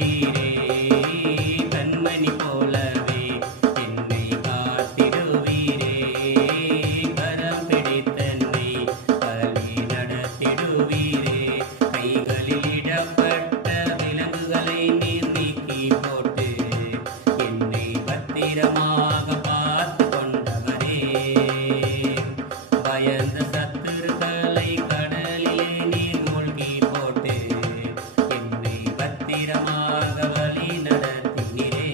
காத்திடுவீரே கண்மணி போலவே என்னை காத்திடுவீரே கரம் பிடித்தன்னை வழி நடத்திடுவீரே கைகளில் இடப்பட்ட விலங்குகளை நீர் நீக்கி போட்டு என்னை பத்திரமாக பார்த்து கொண்டவரே பயந்த சத்துருக்களை கடலிலே நீர் மூழ்கி போட்டு என்னை பத்திரமாக வழி நடத்தினீரே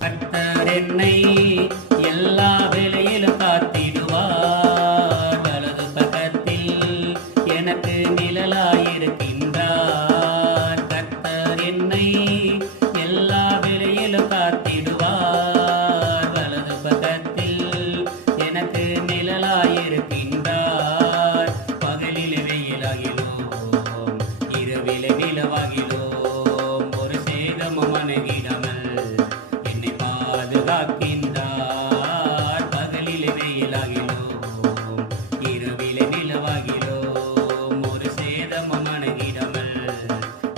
கர்த்தர் என்னை எல்லா வேளையிலும் காத்திடுவார் வலது பக்கத்தில் எனக்கு நிழலாயிருக்கின்றார் கர்த்தர் என்னை எல்லா வேளையிலும் காத்திடுவார் வலது பக்கத்தில் எனக்கு நிழலாயிருக்கின்றார் பகலில் வெயிலாகிலோம் இரவிலே நிலவாகிலோம் ஒரு சேதமும் அணுகிடாமல் என்னை பாதுகாக்கின்றார் பகலிலே வெயிலாகிலோம் இரவிலே நிலவாகிலோம் ஒரு சேதமும் அணுகிடாமல்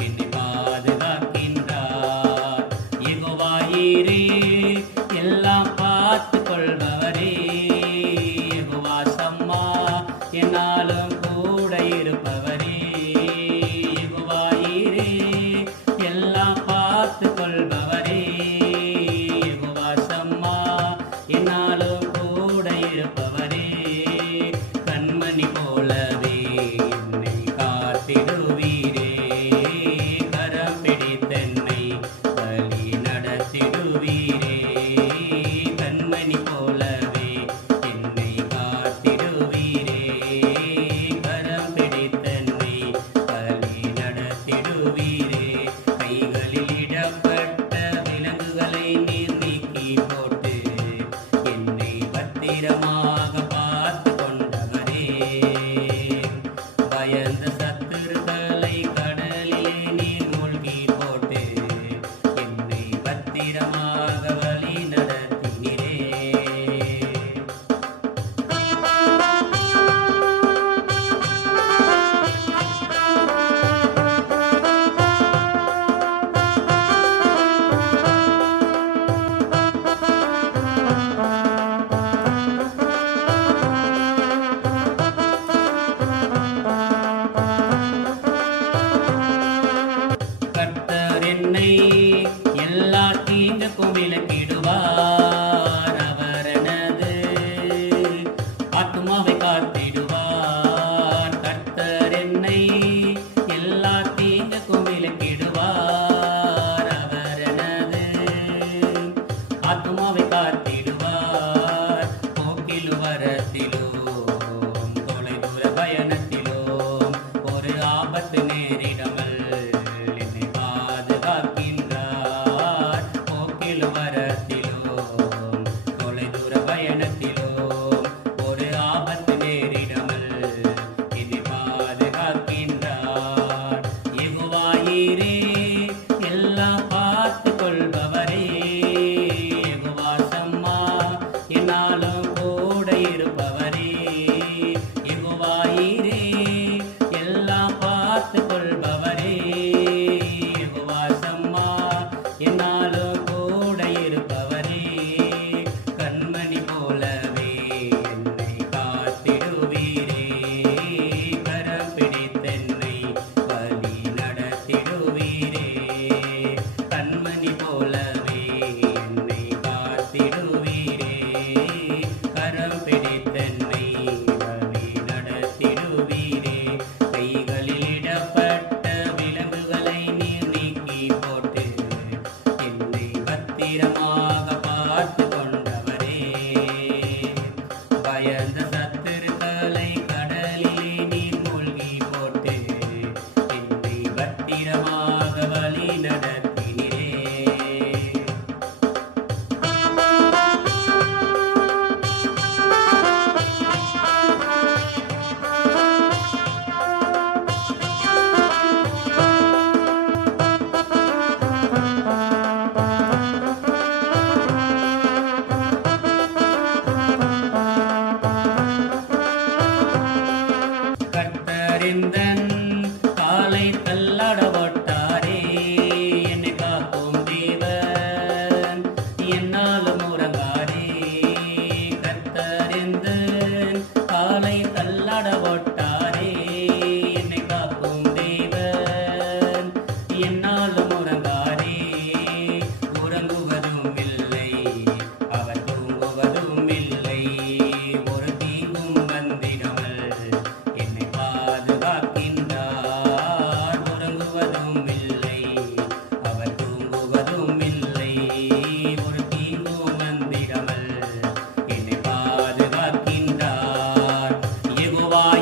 என்னை பாதுகாக்கின்றார் யெகோவாயீரே எல்லாம் பார்த்து கொள்பவரே யெகோவா சம்மா என்னாலும் கூட இருப்பவரே யெகோவாயீரே எல்லாம் பார்த்து கொள்பவரே யெகோவா சம்மா என்னாலும் கூட இருப்பவரே கண்மணி போலவே என்னை காத்திடுவீரே கரம் பிடித்தென்னை வழி நடத்திடுவீரே கண்மணி போலவே என்னை காத்திடுவீரே கரம் பிடித்தென்னை வழி நடத்திடுவீரே கைகளில் இடப்பட்ட விலங்குகளை நீர் நீக்கி போட்டு என்னை பத்திரமாக பார்த்து கொண்டவரே பயந்த சத்துருக்களை கடலிலே நீர் மூழ்கி போட்டு என்னை பத்திரமாக வழி நடத்தினீரே கர்த்தர் என்னை எல்லா தீங்குக்கும் விலக்கிடுவார் அவர் எனது ஆத்துமாவை காத்திடுவார் கர்த்தர் என்னை எல்லா தீங்குக்கும் விலக்கிடுவார் அவர் எனது ஆத்துமாவை காத்திடுவார் போக்கிலும் வரத்திலும் தொலைதூர பயணத்திலும் ஒரு ஆபத்து நேரிடாமல் என்னை பாதுகாக்கின்றார் போக்கிலும் வரத்திலும் தொலைதூர பயணத்திலும் ஒரு ஆபத்து நேரிடாமல் என்னை பாதுகாக்கின்றார் யெகோவாயீரே எல்லாம் பார்த்து கொள்பவரே யெகோவா சம்மா என்னாலும் கூட இருப்பவரே யெகோவாயீரே எல்லாம் பார்த்து கொள்பவரே யெகோவா சம்மா என்னாலும் கூட இருப்பவரே கண்மணி போலவே என்னை காத்திடுவீரே கரம் பிடித்தென்னை வழி நடத்திடுவீரே கண்மணி போலவே என்னை காத்திடுவீரே கரம் பிடித்தென்னை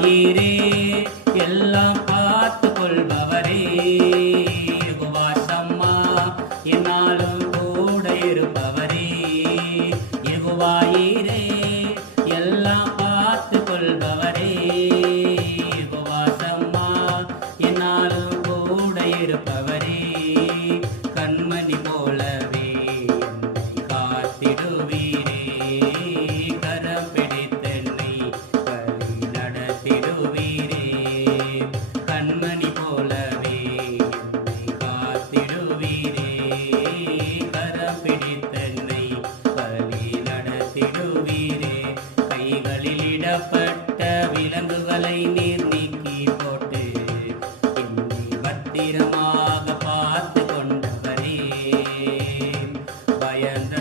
யெகோவாயீரே எல்லாம் பார்த்து கொள்பவரே யெகோவா சம்மா என்னாலும் கூட இருப்பவரே யெகோவாயீரே எல்லாம் பார்த்து கொள்பவரே யெகோவா சம்மா என்னாலும் கூட இருப்பவரே கண்மணி போலவே என்னை காத்திடுவீரே கரம் பிடித்தென்னை வழி நடத்திடுவீரே கண்மணி போலவே என்னை காத்திடுவீரே கரம் பிடித்தென்னை வழி நடத்திடுவீரே கைகளில் இடப்பட்ட விலங்குகளை நீர் நீக்கி போட்டு என்னை பத்திரமாக பார்த்து கொண்டவரே பயந்த